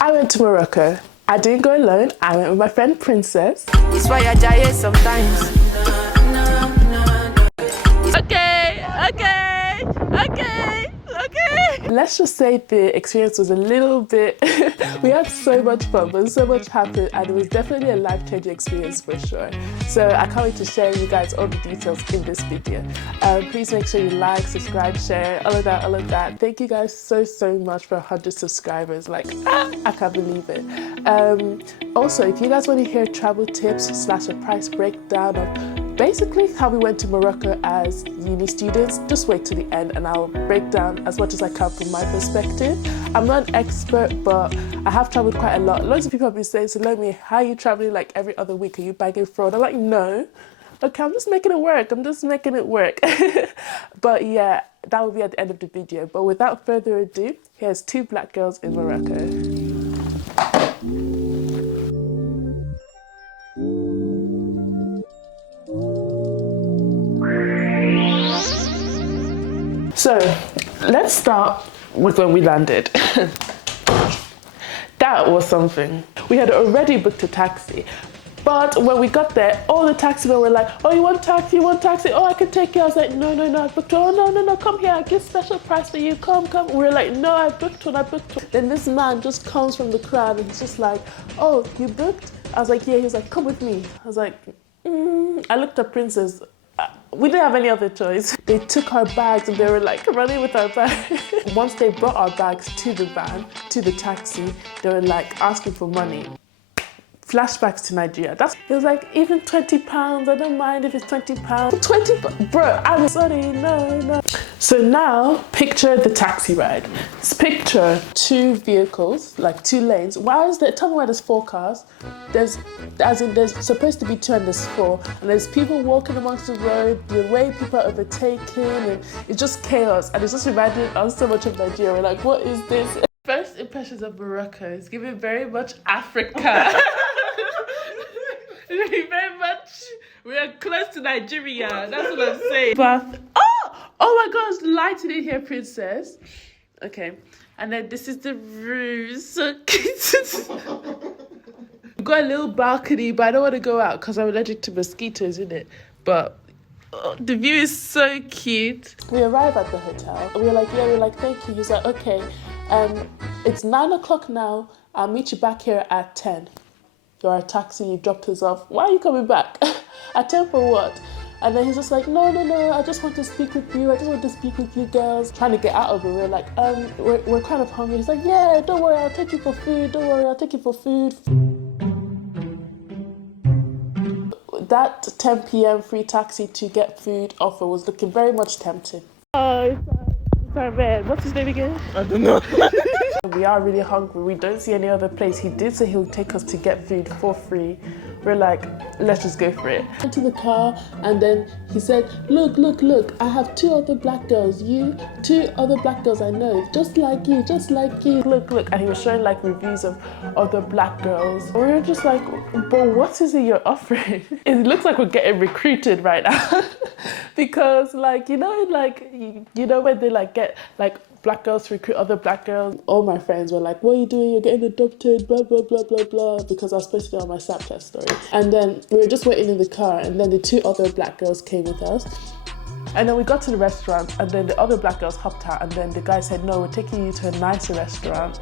I went to Morocco. I didn't go alone. I went with my friend Princess. It's why I die sometimes. Okay. Let's just say the experience was a little bit, we had so much fun, but so much happened, and it was definitely a life-changing experience for sure. So I can't wait to share with you guys all the details in this video. Please make sure you like, subscribe, share, all of that. Thank you guys so much for 100 subscribers. Like, I can't believe it. Also, if you guys want to hear travel tips / a price breakdown of basically how we went to Morocco as uni students, just wait to the end and I'll break down as much as I can from my perspective. I'm not an expert, but I have traveled quite a lot. Loads of people have been saying, Salome, how are you traveling like every other week? Are you bagging fraud? I'm like, no. Okay, I'm just making it work. But yeah, that will be at the end of the video. But without further ado, here's 2 black girls in Morocco. So let's start with when we landed. That was something. We had already booked a taxi, but when we got there, all the taximen were like, oh, you want taxi, oh, I can take you. I was like, no, I booked one. Oh, no, come here, I give special price for you, come. We were like, no, I booked one. Then this man just comes from the crowd and he's just like, oh, you booked? I was like, yeah. He was like, come with me. I was like, I looked at Princess. We didn't have any other choice. They took our bags and they were like running with our bags. Once they brought our bags to the van, to the taxi, they were like asking for money. Flashbacks to Nigeria. It was like, even £20, I don't mind if it's £20. Bro, I'm sorry, no. So now, picture the taxi ride. Just picture 2 vehicles, like 2 lanes. Tell me why there's 4 cars. There's supposed to be 2 and there's 4. And there's people walking amongst the road, the way people are overtaking, and it's just chaos. And it's just reminding us so much of Nigeria. We're like, what is this? First impressions of Morocco is giving very much Africa. Very much, we are close to Nigeria. That's what I'm saying. But oh my gosh, lighting in here, Princess. Okay, and then this is the room. So cute. We've got a little balcony, but I don't want to go out because I'm allergic to mosquitoes, isn't it? But the view is so cute. We arrive at the hotel. We were like, thank you. He's like, okay, it's 9 o'clock now. I'll meet you back here at 10. You're a taxi, you dropped us off. Why are you coming back? At 10 for what? And then he's just like, no, I just want to speak with you. I just want to speak with you girls. Trying to get out of it. We're like, we're kind of hungry. He's like, yeah, don't worry, I'll take you for food. That 10 p.m. free taxi to get food offer was looking very much tempting. Oh, sorry, man. What's his name again? I don't know. We are really hungry. We don't see any other place. He did say he'll take us to get food for free. We're like, let's just go for it. Went to the car and then he said, look, I have 2 other black girls. 2 other black girls I know, just like you. Look. And he was showing like reviews of other black girls. We were just like, but what is it you're offering? It looks like we're getting recruited right now. Because like, you know when they like get like black girls recruit other black girls. All my friends were like, what are you doing? You're getting adopted, blah, blah, blah, blah, blah. Because I was supposed to be on my Snapchat story. And then we were just waiting in the car and then the 2 other black girls came with us. And then we got to the restaurant and then the other black girls hopped out and then the guy said, no, we're taking you to a nicer restaurant.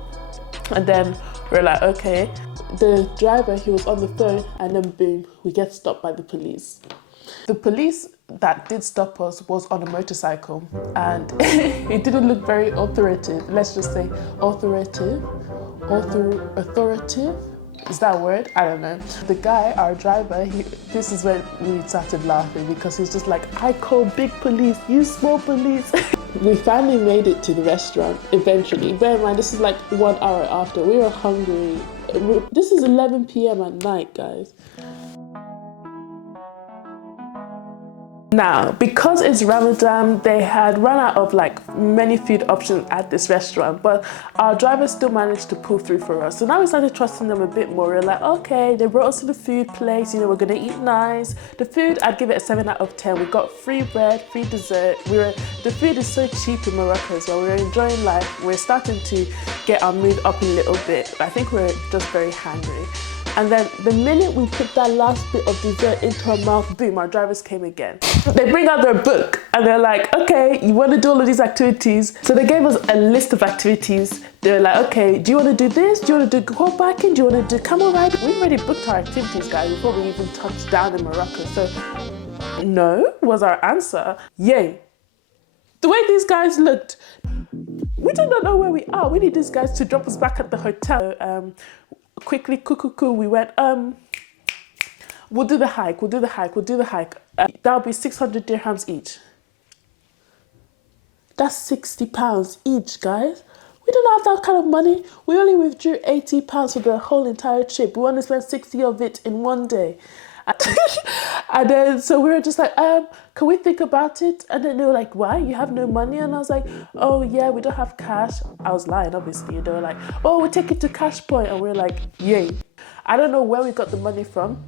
And then we're like, okay. The driver, he was on the phone and then boom, we get stopped by the police. The police that did stop us was on a motorcycle and it didn't look very authoritative. Let's just say authoritative. Is that a word? I don't know. The guy, our driver, this is when we started laughing because he's just like, I call big police, you small police. We finally made it to the restaurant eventually. Bear in mind, this is like 1 hour after. We were hungry. This is 11 p.m. at night, guys. Now, because it's Ramadan, they had run out of like many food options at this restaurant, but our driver still managed to pull through for us. So now we started trusting them a bit more. We're like, okay, they brought us to the food place, you know, we're gonna eat nice. The food, I'd give it a 7 out of 10. We got free bread, free dessert. The food is so cheap in Morocco as well. We're enjoying life. We're starting to get our mood up a little bit. I think we're just very hungry. And then the minute we put that last bit of dessert into our mouth, boom, our drivers came again. They bring out their book and they're like, okay, you want to do all of these activities? So they gave us a list of activities. They were like, okay, do you want to do this? Do you want to do horseback? Do you want to do camel ride? We already booked our activities, guys, before we even touched down in Morocco. So no was our answer. Yay. The way these guys looked, we do not know where we are. We need these guys to drop us back at the hotel. Quickly, cool, we went, we'll do the hike. That'll be 600 dirhams each. That's £60 each, guys. We don't have that kind of money. We only withdrew £80 for the whole entire trip. We want to spend 60 of it in one day. And then, so we were just like, can we think about it? And then they were like, why? You have no money? And I was like, oh yeah, we don't have cash. I was lying, obviously. They were like, oh, we'll take it to cash point. And we were like, yay. I don't know where we got the money from.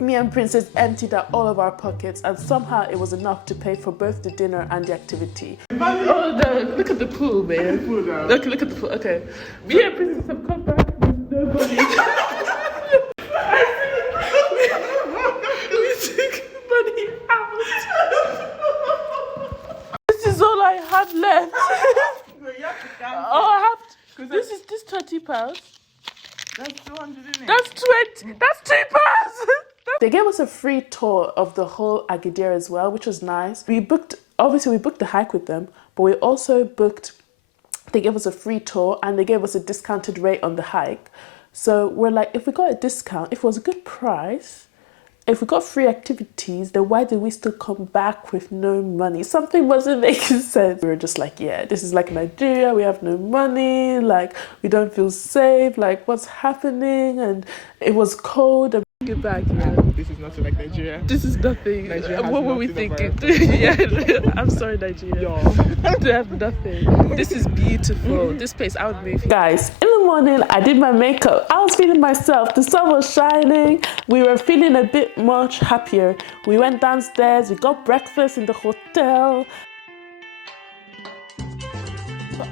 Me and Princess emptied out all of our pockets, and somehow it was enough to pay for both the dinner and the activity. Oh no, look at the pool, man. Look at the pool, okay. Me and Princess have come back with no money. Money out. This is all I had left. I have. This is this £20. That's 200, isn't it? That's 20. That's £2. They gave us a free tour of the whole Agadir as well, which was nice. We booked the hike with them, but we also booked. They gave us a free tour and they gave us a discounted rate on the hike. So we're like, if we got a discount, if it was a good price. If we got free activities, then why did we still come back with no money? Something wasn't making sense. We were just like, yeah, this is like Nigeria. We have no money. Like, we don't feel safe. Like, what's happening? And it was cold. And get back, man. This is nothing like Nigeria. This is nothing. What were we thinking? Yeah, I'm sorry, Nigeria. They have nothing. This is beautiful. This place, I would move. Guys, in the morning, I did my makeup. I was feeling myself. The sun was shining. We were feeling a bit much happier. We went downstairs. We got breakfast in the hotel.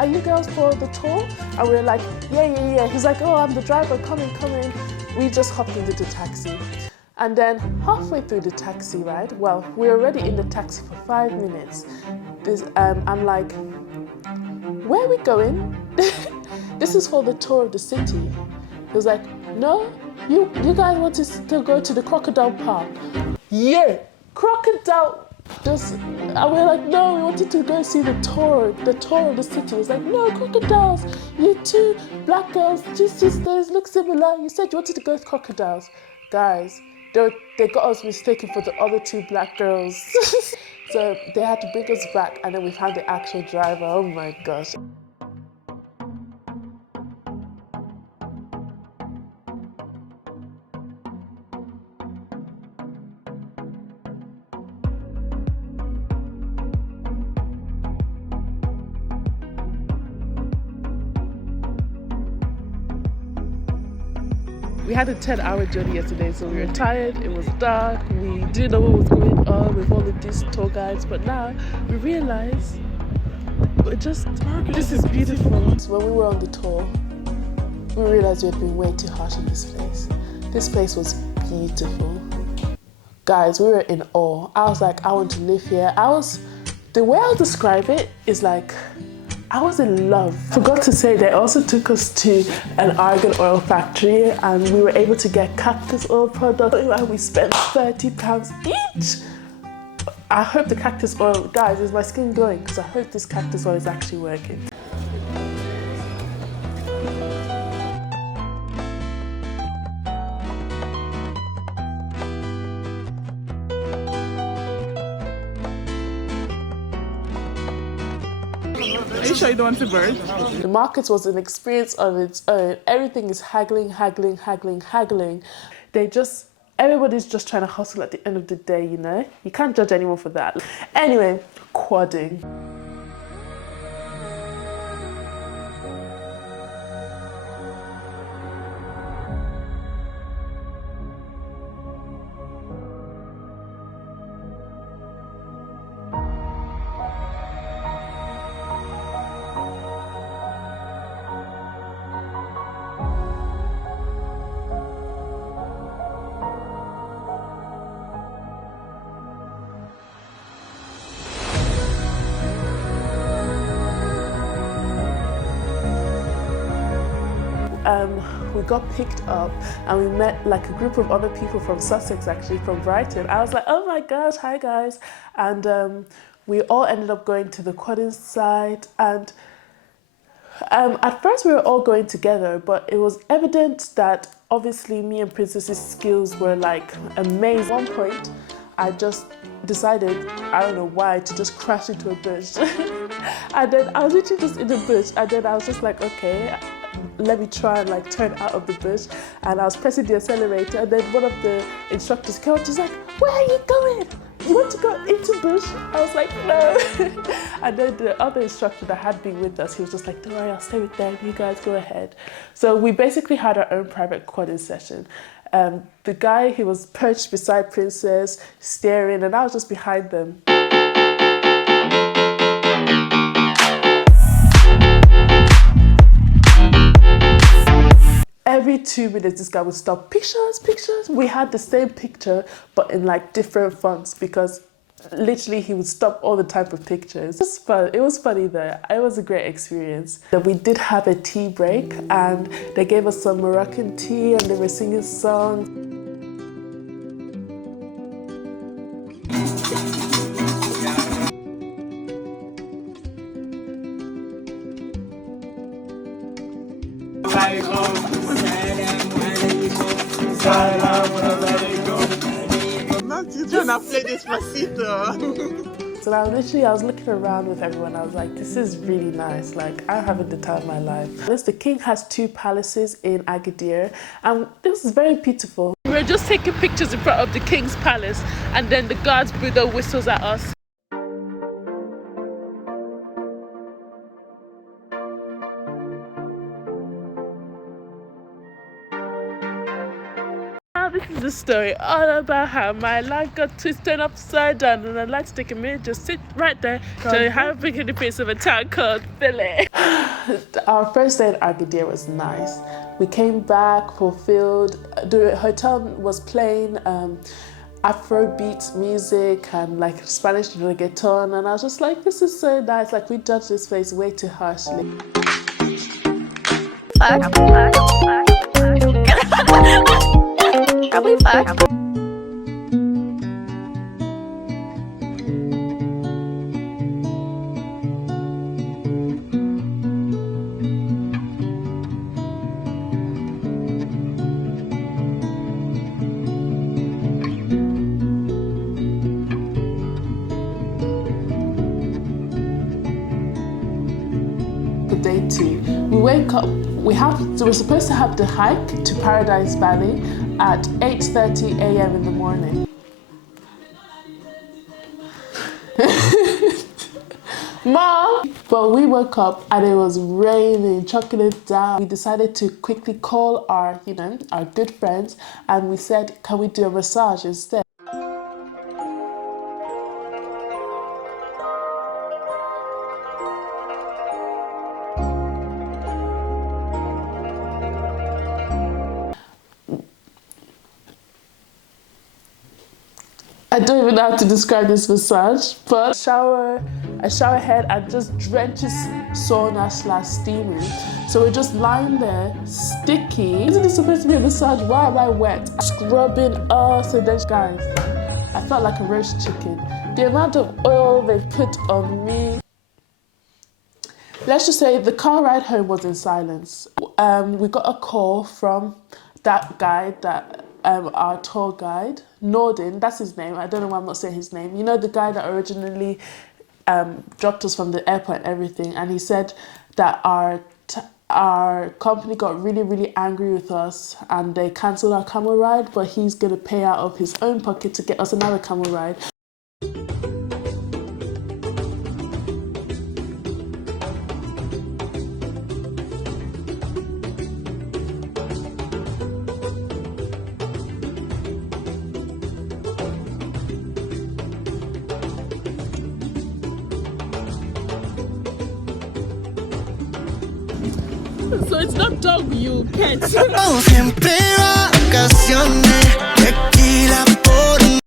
Are you girls for the tour? And we were like, yeah. He's like, oh, I'm the driver. Come in. We just hopped into the taxi. And then halfway through the taxi ride, well, we were already in the taxi for 5 minutes. I'm like, where are we going? This is for the tour of the city. He was like, no, you guys want to still go to the crocodile park? Yeah, crocodile. And we're like, no, we wanted to go see the tour of the city. He was like, no, crocodiles. You two black girls, two sisters, look similar. You said you wanted to go with crocodiles. Guys, they got us mistaken for the other two black girls. So they had to bring us back, and then we found the actual driver. Oh my gosh. We had a 10-hour journey yesterday, so we were tired, it was dark, we didn't know what was going on with all of these tour guides, but now we realize this is beautiful. So when we were on the tour, we realized we had been way too harsh in this place. This place was beautiful. Guys, we were in awe. I was like, I want to live here. The way I'll describe it is like, I was in love. Forgot to say, they also took us to an argan oil factory and we were able to get cactus oil products and we spent £30 each. I hope the cactus oil, guys, is my skin glowing? Because I hope this cactus oil is actually working. Are you sure you don't want to bird? The market was an experience of its own. Everything is haggling. They just everybody's just trying to hustle at the end of the day, you know? You can't judge anyone for that. Anyway, quadding. We got picked up and we met like a group of other people from Sussex, actually from Brighton. I was like, oh my gosh, hi guys. And we all ended up going to the quadding site, and at first we were all going together, but it was evident that obviously me and Princess's skills were like amazing. At one point I just decided, I don't know why, to just crash into a bush. And then I was literally just in the bush, and then I was just like, okay, let me try and like turn out of the bush. And I was pressing the accelerator, and then one of the instructors came up, just like, where are you going? You want to go into bush? I was like, no. And then the other instructor that had been with us, he was just like, don't worry, I'll stay with them, you guys go ahead. So we basically had our own private quadding session. The guy, he was perched beside Princess, staring, and I was just behind them. Every 2 minutes, this guy would stop. Pictures, pictures. We had the same picture, but in like different fonts, because literally he would stop all the time for pictures. It was fun. It was funny though. It was a great experience. We did have a tea break, and they gave us some Moroccan tea, and they were singing songs. So I was looking around with everyone. I was like, this is really nice. Like, I'm having the time of my life. The king has 2 palaces in Agadir, and this is very beautiful. We were just taking pictures in front of the king's palace, and then the guards blew their whistles at us. This is a story all about how my life got twisted upside down, and I'd like to take a minute, just sit right there, show you how big in the face of a town called Philly. Our first day in Agadir was nice. We came back fulfilled. The hotel was playing Afrobeat music and like Spanish reggaeton, and I was just like, this is so nice. Like, we judged this place way too harshly. Probably fuck. Day 2, we wake up. We're supposed to have the hike to Paradise Valley at 8:30 a.m. in the morning. Mom! But we woke up and it was raining, chucking it down. We decided to quickly call our good friends, and we said, can we do a massage instead? I don't even know how to describe this massage, but a shower head and just drenches sauna/steaming. So we're just lying there, sticky. Isn't this supposed to be a massage? Why am I wet? Scrubbing us, and then guys, I felt like a roast chicken. The amount of oil they put on me. Let's just say the car ride home was in silence. We got a call from that guy, our tour guide, Nordin, that's his name. I don't know why I'm not saying his name. You know, the guy that originally dropped us from the airport and everything. And he said that our our company got really angry with us and they cancelled our camel ride, but he's going to pay out of his own pocket to get us another camel ride. So it's not dog, you pet. Siempre vacaciones, tequila por un.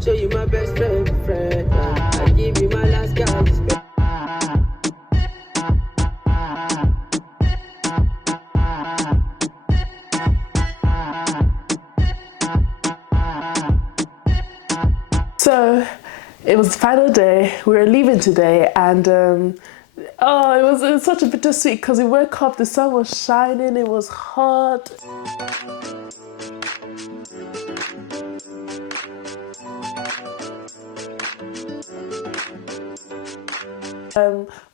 Show you my best friend. I give you my last guy. So it was the final day. We were leaving today, and it was such a bittersweet because we woke up, the sun was shining, it was hot.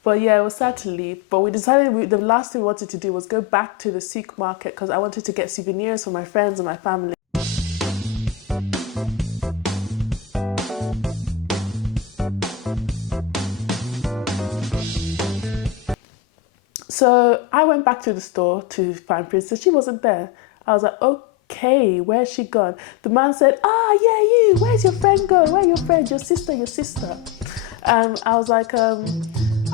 But yeah, it was sad to leave. But we decided the last thing we wanted to do was go back to the supermarket because I wanted to get souvenirs for my friends and my family. So I went back to the store to find Princess. She wasn't there. I was like, okay, where's she gone? The man said, yeah, you, where's your friend go? Where's your friend? Your sister. I was like,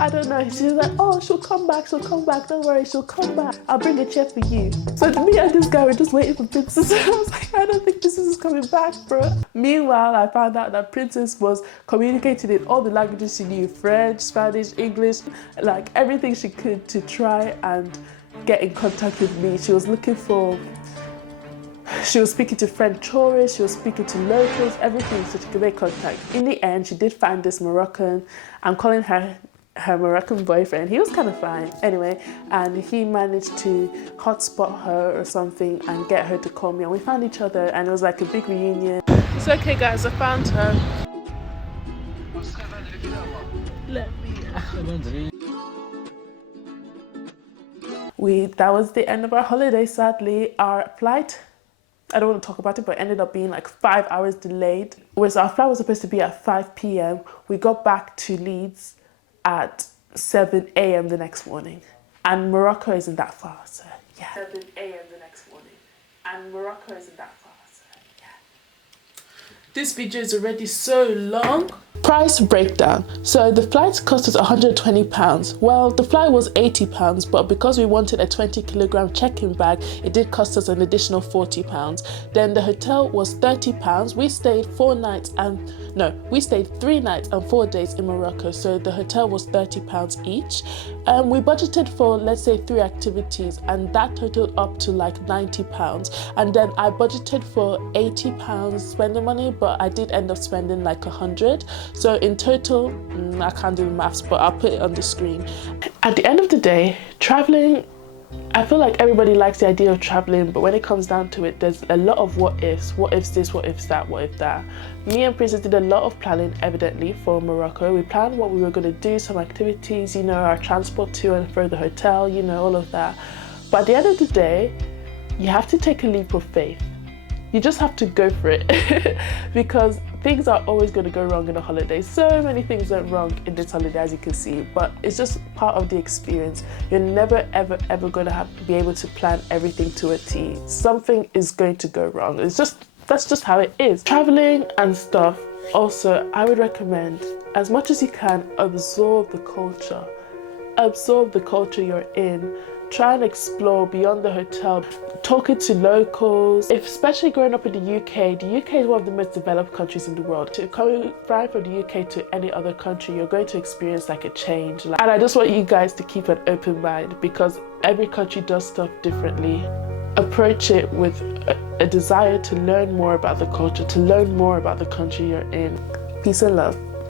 I don't know. She was like, oh, she'll come back. Don't worry, she'll come back. I'll bring a chair for you. So me and this guy were just waiting for Princess. I was like, I don't think Princess is coming back, bro. Meanwhile, I found out that Princess was communicating in all the languages she knew, French, Spanish, English, like everything she could to try and get in contact with me. She was speaking to French tourists, she was speaking to locals, everything so she could make contact. In the end, she did find this Moroccan. I'm calling her Moroccan boyfriend. He was kind of fine anyway, and he managed to hotspot her or something and get her to call me, and we found each other, and it was like a big reunion. It's okay guys, I found her. That was the end of our holiday, sadly. Our flight, I don't want to talk about it, but it ended up being like 5 hours delayed. Our flight was supposed to be at 5 p.m. We got back to Leeds at 7 a.m. the next morning. And Morocco isn't that far, so yeah. 7 a.m. the next morning. And Morocco isn't that far, so yeah. This video is already so long. Price breakdown. So the flight cost us £120. Well, the flight was £80, but because we wanted a 20-kilogram check-in bag, it did cost us an additional £40. Then the hotel was £30. We stayed 3 nights and 4 days in Morocco, so the hotel was £30 each. We budgeted for, let's say, 3 activities, and that totaled up to like £90. And then I budgeted for £80 spending money, but I did end up spending like £100. So in total, I can't do the maths, but I'll put it on the screen. At the end of the day, traveling, I feel like everybody likes the idea of traveling, but when it comes down to it, there's a lot of what ifs. What ifs this, what ifs that, what if that. Me and Princess did a lot of planning, evidently, for Morocco. We planned what we were going to do, some activities, you know, our transport to and fro the hotel, you know, all of that. But at the end of the day, you have to take a leap of faith. You just have to go for it because things are always going to go wrong in a holiday. So many things went wrong in this holiday, as you can see, but it's just part of the experience. You're never, ever, ever going to be able to plan everything to a T. Something is going to go wrong. That's just how it is. Traveling and stuff. Also, I would recommend, as much as you can, absorb the culture. Absorb the culture you're in. Try and explore beyond the hotel, talking to locals. Especially growing up in the UK is one of the most developed countries in the world. To come flying from the UK to any other country, you're going to experience like a change. And I just want you guys to keep an open mind because every country does stuff differently. Approach it with a desire to learn more about the culture, to learn more about the country you're in. Peace and love.